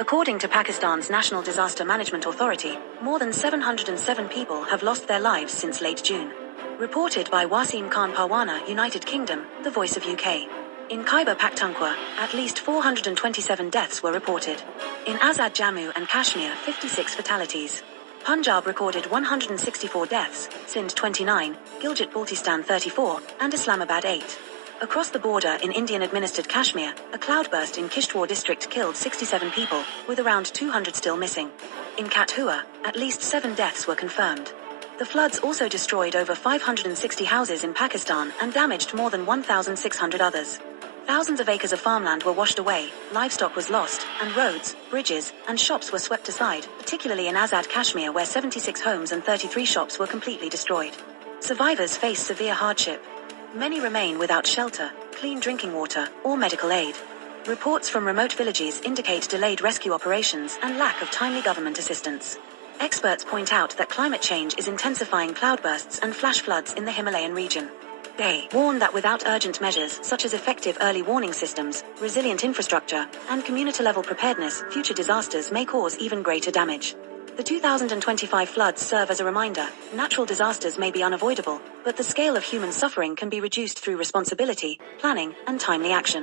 According to Pakistan's National Disaster Management Authority, more than 707 people have lost their lives since late June. Reported by Waseem Parwana, United Kingdom, the Voice of UK. In Khyber Pakhtunkhwa, at least 427 deaths were reported. In Azad Jammu and Kashmir, 56 fatalities. Punjab recorded 164 deaths, Sindh 29, Gilgit-Baltistan 34, and Islamabad 8. Across the border in Indian-administered Kashmir, a cloudburst in Kishtwar district killed 67 people, with around 200 still missing. In Kathua, at least 7 deaths were confirmed. The floods also destroyed over 560 houses in Pakistan and damaged more than 1,600 others. Thousands of acres of farmland were washed away, livestock was lost, and roads, bridges, and shops were swept aside, particularly in Azad Kashmir where 76 homes and 33 shops were completely destroyed. Survivors face severe hardship. Many remain without shelter, clean drinking water, or medical aid. Reports from remote villages indicate delayed rescue operations and lack of timely government assistance. Experts point out that climate change is intensifying cloudbursts and flash floods in the Himalayan region. They warn that without urgent measures such as effective early warning systems, resilient infrastructure, and community-level preparedness, future disasters may cause even greater damage. The 2025 floods serve as a reminder: natural disasters may be unavoidable, but the scale of human suffering can be reduced through responsibility, planning, and timely action.